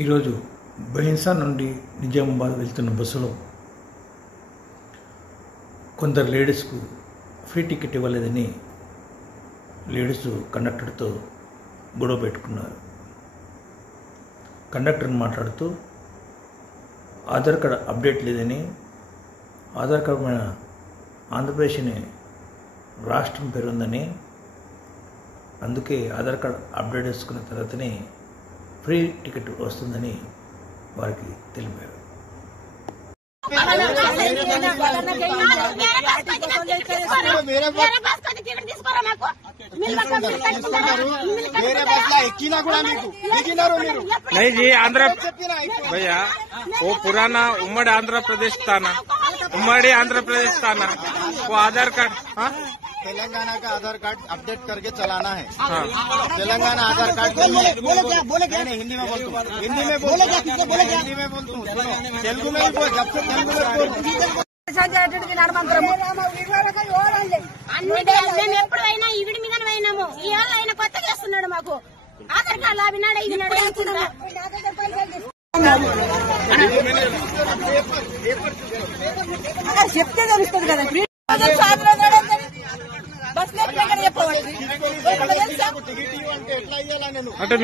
ఈరోజు బహింసా నుండి నిజామాబాద్ వెళ్తున్న బస్సులో కొందరు లేడీస్కు ఫ్రీ టికెట్ ఇవ్వలేదని లేడీస్ కండక్టర్తో గొడవ పెట్టుకున్నారు. కండక్టర్ని మాట్లాడుతూ ఆధార్ కార్డు అప్డేట్ లేదని, ఆధార్ కార్డు మన ఆంధ్రప్రదేశ్ అనే రాష్ట్రం పేరు ఉందని, అందుకే ఆధార్ కార్డు అప్డేట్ చేసుకున్న తర్వాతనే ఫ్రీ టికెట్ వస్తుందని వారికి తెలిపారు. नहीं जी, आंध्र भैया वो पुराना उम्मड़ी आंध्र प्रदेश था ना, उम्मड़ी आंध्र प्रदेश था ना, वो आधार कार्ड तेलंगाना का आधार कार्ड अपडेट करके चलाना है। तेलंगाना आधार कार्ड बोले क्या? हिंदी में बोलता हूँ, हिंदी में बोले क्या? हिंदी में बोलता हूँ, तेलुगु में बोल, जब से तेलुगु में बोल। మేము ఎప్పుడైనా ఈవిడి మీద పోయినాము, ఇవాళ ఆయన కొత్త చేస్తున్నాడు. మాకు ఆధార్ కార్డు లాభినాడు ఇవినాడు చెప్తే తెలుస్తుంది కదా. బస్ అంటే